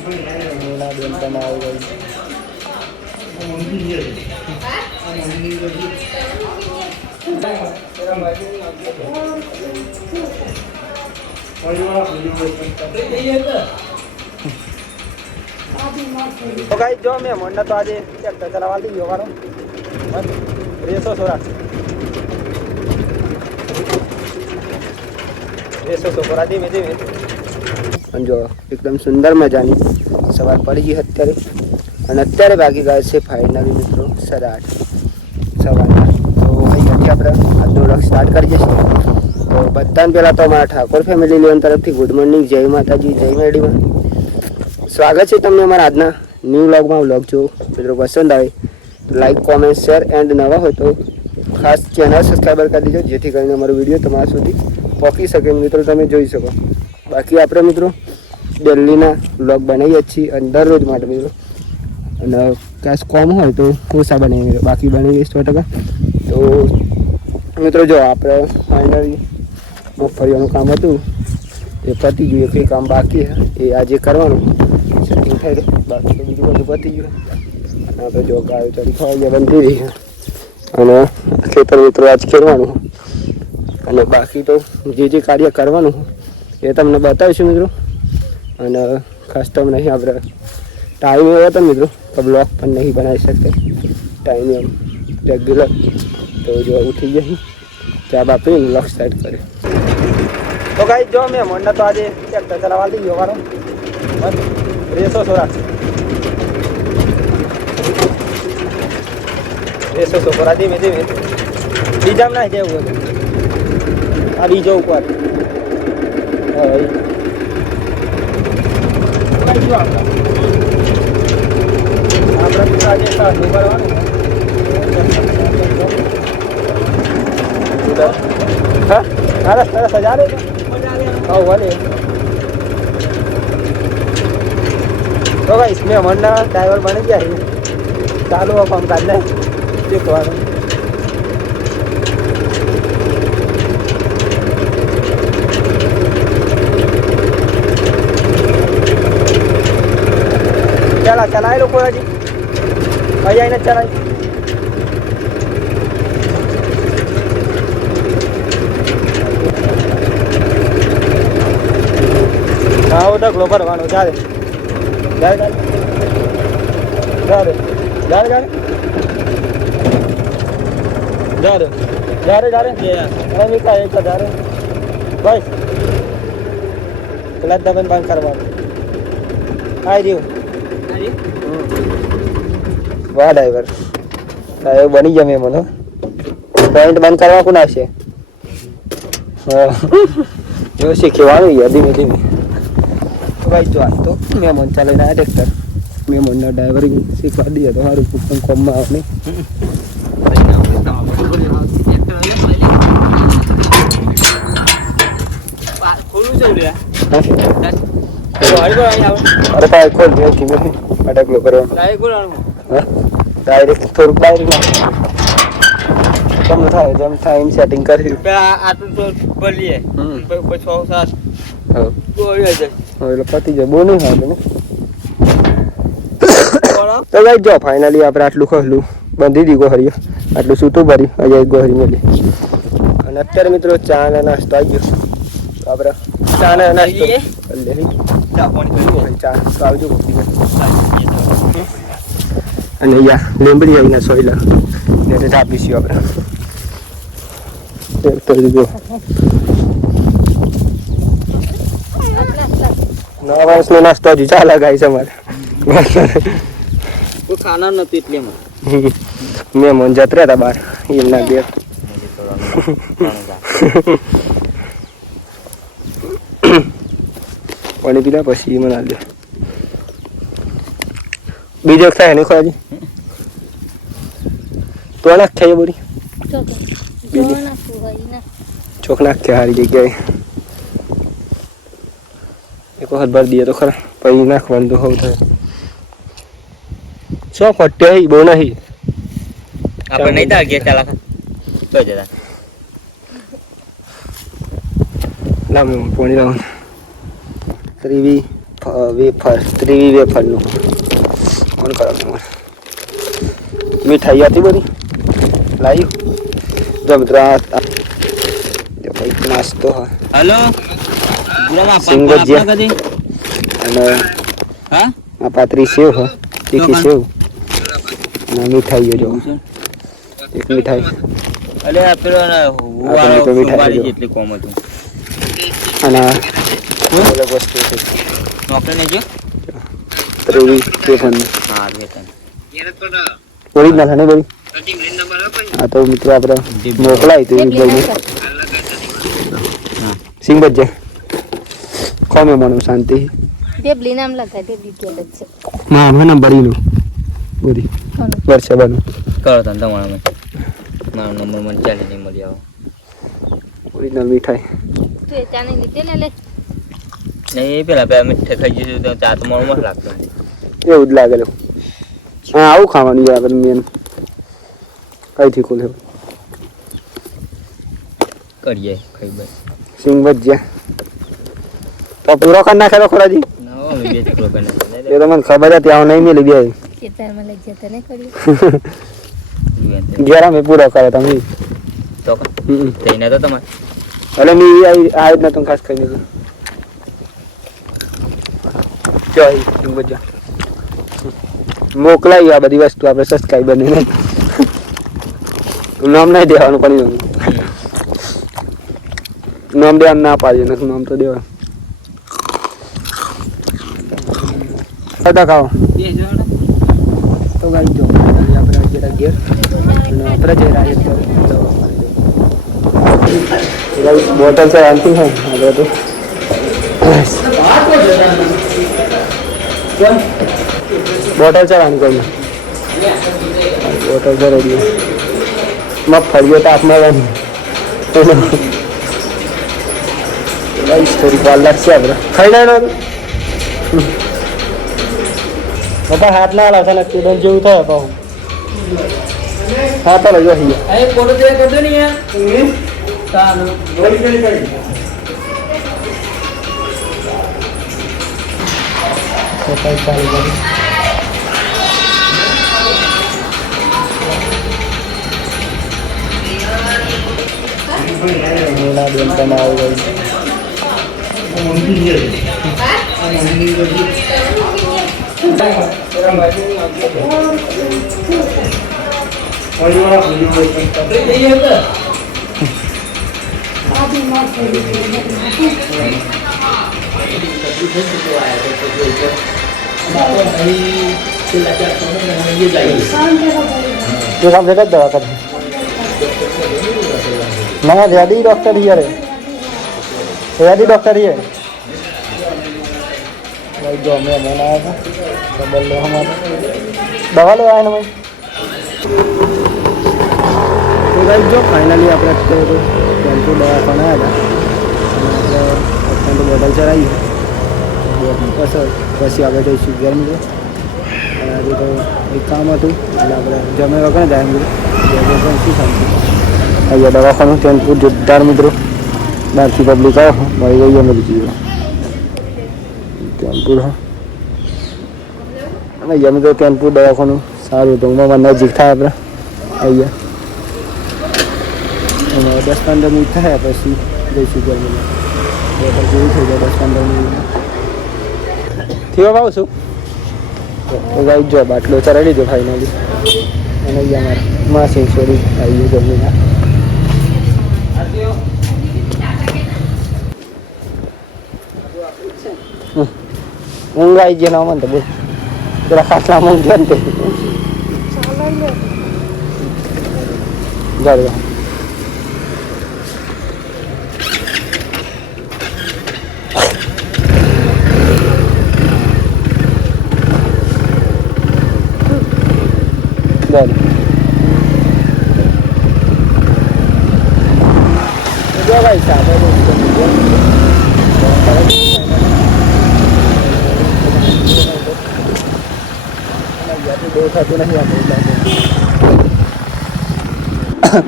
બેન જો મેં મને તો આજે ટ્રેક્ટર ચલાવવા દઈ ગયો રેસો સોરા. રેસો સોરા, ધીમે ધીમે. અને જો, એકદમ સુંદર મજાની સવાર પડી ગઈ અત્યારે. અને અત્યારે વાગી ગયા છે ફાઇનલી મિત્રો સાડા આઠ. સવારના. તો અહીંયાથી આપણે આજનો વ્લોગ સ્ટાર્ટ કરીએ છીએ તો બધાને પહેલાં તો અમારા ઠાકોર ફેમિલી લેવન તરફથી ગુડ મોર્નિંગ જય માતાજી, જય મેડીમાં સ્વાગત છે તમને અમારા આજના ન્યૂ વ્લોગમાં વ્લોગ જો મિત્રો પસંદ આવે, તો લાઈક કોમેન્ટ શેર એન્ડ નવા હોય તો ખાસ ચેનલ સબસ્ક્રાઈબર કરી દીજો, જેથી કરીને અમારો વીડિયો તમારા સુધી પહોંચી શકે. મિત્રો, તમે જોઈ શકો. બાકી આપણે મિત્રો દિલ્હીના વ્લોગ બનાવીએ છીએ અને દરરોજ માટે મિત્રો. અને કાશ કોમ હોય તો ઓછા બનાવીએ મિત્રો. બાકી બનાવીએ સો ટકા. તો મિત્રો જો આપણે ફાઇનલી મગફળીઓનું કામ હતું. એ પતી ગયું. કંઈ કામ બાકી એ આજે કરવાનું. સેટિંગ થઈ ગયું બાકી તો બીજું બધું પતી ગયું. અને આપણે જો ગાયો ચાલુ થવા ગયા, બંધી રહી અને ખેતર મિત્રો આજ ખેડવાનું અને બાકી તો જે જે કાર્ય કરવાનું એ તમને બતાવીશું મિત્રો. અને ખાસ તો નહીં આપણે ટાઈમ એવો હતો મિત્રો, તો બ્લોગ પણ નહીં બનાવી શકતા. ટાઈમ એમ રેગ્યુલર તો જો ઉઠી જઈ ચા બાપી બ્લોગ સ્ટાર્ટ કરે તો ગાઈ જો મેં મને તો આજે ટ્રેક્ટર ચલાવવા દઈ ગયો મારો રેસો સોરા. રેસો સોરા, ધીમે ધીમે. બીજામાં ના જવું આ બીજો ઉપર હા સરસ સજા રે હા ભલે તો ભાઈ મેં હમણાં ડ્રાઈવર બની ગયા ચાલુ કામકાજ ને શીખવાનું चला ચલાય लोग હજી કઈ આવીને ચલાય હા ડગલો ભરવાનો ચાલે ચાલે ચાલે जा रहे जा रहे जा रहे जा रहे जा रहे जा रहे जा रहे तो बस। क्लच दबन बंद करवा आई रियो। વાહ ડ્રાઈવર ડ્રાઈવર બની જમે મને પોઈન્ટ બંધ કરવા કોણ આવશે? જો શીખવાનું યાર ધીમે ધીમે. ભાઈ જો આ તો મહેમાન ચાલે ના ટ્રેક્ટર મહેમાનના ડ્રાઈવર શીખવા દઈએ તો સારું પણ કોમમાં આવે નહીં. અરે ભાઈ ખોલ ધીમે ધીમે અટકલો કરવાનો. હા ડાયરેક્ટ થોડુંક ડાયરેક્ટ તમને થાય જેમ થાય એમ સેટિંગ કરી હમ. હા. એટલે પતી જાય. નહીં હાલે ને. તો ભાઈ જો ફાઇનલી આપણે આટલું ખસલું. બંધી દી ગોહરીઓ આટલું સૂતું ભર્યું. અહીંયા ગોહરી મળી. અને અત્યારે મિત્રો ચા અને નાસ્તો આવી ગયો. તો આપણે ચા નાસ્તો કરી. ચા તો આવજો. અને યા લીંબડી આવીને સોયલા. ને તે આપીશું આપણે. તો જો નવા વર્ષનો નાસ્તો હજી ચાલે ગાય છે અમારે. ખાના નતું એટલે મેં મન જતરે હતા બાર એમના બે. પાણી પીધા પછી મને આલે બીજો એક થાય નહીં ખોરાજી તો નાખ ખાઈએ બોરી ચોક નાખ્યા સારી જગ્યાએ એક વખત ભર દઈએ તો ખરા પછી નાખવાનું તો હોવું થાય શું ફટ્ટે બહુ નહીં આપણે નહીં તા ગયા ચાલા તો જતા લાવ પોણી પાણી લાવ ત્રીવી વેફર ત્રીવી વેફરનું. કોણ કરવાનું મીઠાઈ હતી બધી? લાવ્યું? જો મિત્રો જો કંઈક નાસ્તો હોય. હલો? અને હા? આ પાતરી સેવ તીખી સેવ. અને મીઠાઈઓ જો. એક મીઠાઈ. અલે આ પેલો ને આપણે તો મીઠાઈ જેટલી કોમ હતું. અને અલગ વસ્તુ છે. મોકલીને જો ત્રીવી વેફરનું હા વેતન ઓરિજિનલ હે ને બધી આ તો મિત્રો આપણે મોકલાય તો એ ભાઈને સિંગ ભજ્જે કોમે મને શાંતિ. ડેબલી નામ લખાય ડેબલી કેલ જ છે માં હે નંબર ઈનું બધી. કોનું? વર્ષે બનું. કરો તને તમારા મને મારો નંબર મને ચાલે નહીં મળી આવો ઓરિજિનલ મીઠાઈ. તું એ ચાને લીધે લે. એ પેલા પેલા મીઠે ખાઈ જઈશું તો ચા તો મારું મસ્ત લાગતો એવું જ લાગેલું હા આવું ખાવાનું યાર આપણે મેન કઈથી ખોલ્યો કરીએ ખાઈ બસ. સિંગ ભજ્યા. તો પૂરો કરી નાખેલો ખોરાજી? એ તો મને ખબર હતી આવું નહીં મિલી ગયા ખેતરમાં લઈ જતા ને કર્યું ઘેર અમે પૂરો કરે તમે. તો તમારે. એટલે મેં આ આ રીતના તમે ખાસ ખાઈ લીધું. જય સિંગ મોકલાવી આ બધી વસ્તુ આપણે સબસ્ક્રાઈબર ને નામ નહીં દેવાનું પણ નામ દેવાનું ના પાડીએ નથી નામ તો દેવાનું બધા ખાઓ. તો ગાઈ જો. આપણે જરા ઘેર આપણે બોટલ છે આનથી હે આપણે તો બોટલ છે કોઈ બોટલ છે રેડી મગફળીઓ તાપમાં રહે ગાઈસ થોડી વાર લાગશે આપણે. ખાઈ લેવાનું પપ્પા હાથ ના લાગે ને કેડલ જેવું થાય તો. હા તો લઈ જઈએ tay tay vẫn như là đường cà mau rồi Hãy subscribe cho kênh Ghiền Mì Gõ Để không bỏ lỡ những video Thank you. ચાલુ કરી મોના બેન પણ આવી ગઈ ये काम देखा दवा कर ना रेडी डॉक्टर ही है रेडी डॉक्टर ही है भाई जो मैं मैंने आया था तो बोल रहे हमारे दवा ले आए ना भाई તો ગાઈ જો ફાઇનલી આપણે અત્યારે ટેમ્પો દવાખાને આવ્યા હતા અને આપણે અત્યારે તો બોટલ ચડાવી પછી પછી આપણે જઈશું મિત્રો આજે તો એક કામ હતું, એટલે આપણે જમે વગર મિત્રો. પણ શું શાંતિ અહીંયા દવાખાનું ટેમ્પો જોરદાર મિત્રો. બહારથી પબ્લિક આવો, મળી ગઈ અમે બીજી ટેમ્પો અને અહીંયા મિત્રો ટેમ્પો દવાખાનું સારું હતું હું નજીક થાય આપણે, અહીંયા. અને દસ પંદર મિનિટ થાય પછી જઈશું ગરમીમાં જેવી થઈ જાય દસ પંદર મિનિટ થયો ભાવ છું. ગાઈ જો બાટલો ચરાવી લીધો ફાઈનલી અને અહીંયા મારા માસી છોડી આવી ગયું ગમીના. ઊંઘ આવી ગયો ના તો બોલ. પેલા ખાટલા ઊંઘ ગયો ને તે. જાડવા જો ભાઈ સાહેબ દેખાતું નહીં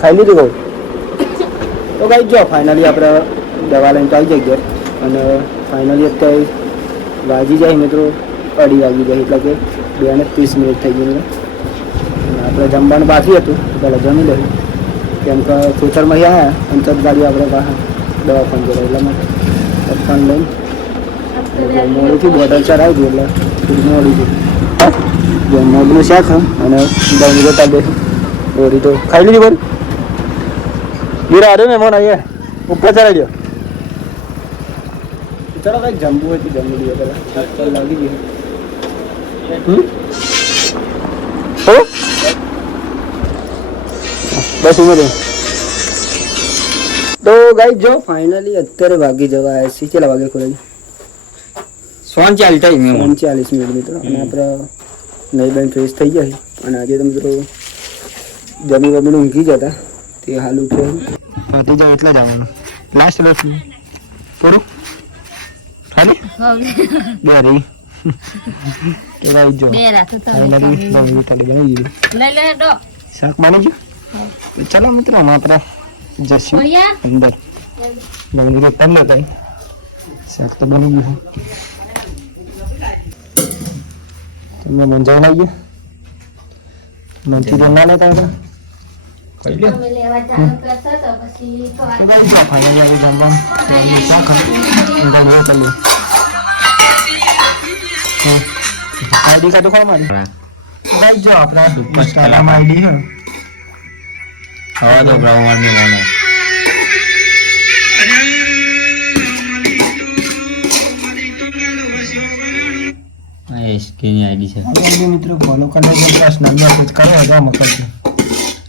ખાઈ લીધું કહું તો ભાઈ, જો ફાઇનલી આપણે દવા લઈને તો આવી જઈએ અને ફાઇનલી અત્યારે વાગી જાય મિત્રો, અઢી વાગી જાય, એટલે કે બે ને ત્રીસ મિનિટ થઈ ગઈ એટલે આપણે જમવાનું બાકી હતું પહેલાં જમી લઈએ કેમ કે ખેતરમાં આવ્યા અને ચટ ગાડી આપણે પાસે દવા પણ જોડે એટલા માટે પપ્પાને લઈને એટલે મોડુંથી બોટલ ચડાવી દીધું એટલે થોડું મોડું થયું જો મગનું શાક હા અને દહીં રોટા બે રોટી તો ખાઈ લીધી બોલ વીરા આડે મહેમાન આવીએ ઉપર ચડાવી દો ચલો કંઈક જમવું હોય તો જમી લઈએ પહેલાં ચાલ લાગી દઈએ હમ હો બસ ઉમેર તો ગાઈ જો ફાઇનલી અત્યારે વાગી જવા આવ્યા છે કેટલા વાગે ખોલે સોન ચાલતા જ સોન ચાલીસ મિનિટ મિત્રો. અને આપણે નહીં બેન ફ્રેશ થઈ જાય અને આજે તો મિત્રો જમી વમીને ઊંઘી જતા તે હાલ ઉઠ્યો પતી જાય એટલે જવાનું લાસ્ટ બસ પૂરું? ખાલી? બરાબર કેવાય જો. ફાઇનલી બની ગયું લઈ લે ડો શાક બની ગયું ચાલો મિત્રો હવે આપણે જશું ઓયા અંદર બની ગયું તને કઈ શાક તો બની ગયું તમને મંજાઈ લાગી મંચુરિયન ના લેતા હતા ખાઈ લ્યો અમે લેવા ચાલુ કરતા તો પછી તો આ- તો ગાઈ જો ફાઇનલી આપણે જમવા બની શાક હતું અંદર જો ચાલી આઈડી કા તો કોણ મારી ગાઈ જો આપણા ઇન્સ્ટાગ્રામ આઈડી હે હવા તો બ્રાહ્મણની મને એસકેની આઈડી છે. હવે મિત્રો ફોલો કરીને જો પર્સનલ મેસેજ કરો હતો મોકલજો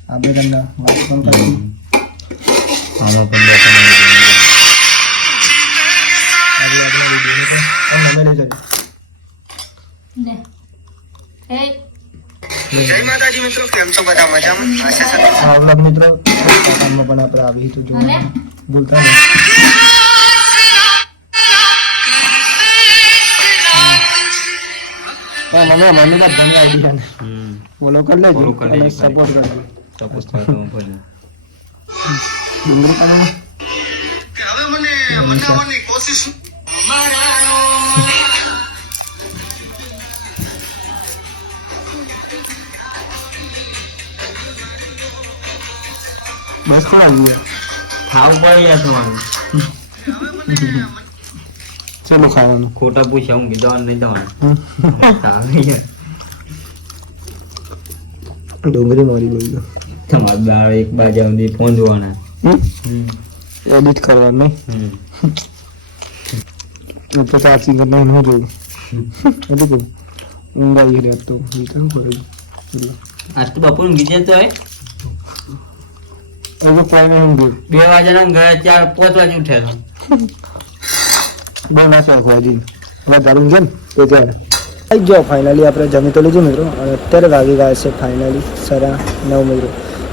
આપણે તમને પણ કરીશું આમાં પણ બે ત્રણ આજે આજનો વીડિયો તો તમને મેળવી જજો લે. એ વ્લોગ મિત્રો કેમ પણ આપણે આવી તો જો? ભૂલતા નહીં મને મને ફોલો કરી લેજો. અને સપોર્ટ કરજો. ભલે ડુંગળી બસ ગયું ખાવ પડી ગયા તમારું ચલો ખાવાનું. ખોટા પૂછ્યા હું કીધા નહીં હમ. ડુંગળી મારી બોલ્યો તમારે બાર એક બાજુ સુધી ફોન જોવાના એડિટ કરવાનું નહીં. તો ચાચી કરને ન જોયું એટલે ઊંઘ આવી રહ્યા તો. આજ તો બપોર ઊંઘી જતો હોય ઊંઘ્યું બે વાગ્યાના ઘરે ચાર પાંચ વાગે ઉઠ્યા બહુ ના શોખ હોય હવે ઊંઘે ને તો આવી ગયો ફાઇનલી આપણે જમી તો લીધું મિત્રો. અને અત્યારે વાગી ગયા છે ફાઇનલી સરા નવ મિત્રો.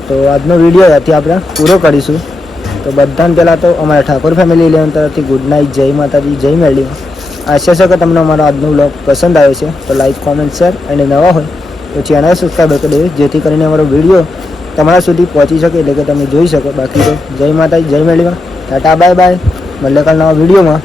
તો આજનો વીડિયો ત્યાંથી આપણે પૂરો કરીશું. તો બધાને પહેલાં તો અમારા ઠાકોર ફેમિલી ઇલેવન તરફથી ગુડ નાઇટ જય માતાજી જય મેળવી આશા છે કે તમને અમારો આજનો બ્લોગ પસંદ આવ્યો છે. તો લાઇક કોમેન્ટ શેર અને નવા હોય તો ચેનલ સબસ્ક્રાઈબ કરી દેવી જેથી કરીને અમારો વીડિયો તમારા સુધી પહોંચી શકે એટલે કે તમે જોઈ શકો. બાકી તો જય માતાજી, જય મેળવીમાં ટાટા, બાય બાય. મળે નવા વિડીયોમાં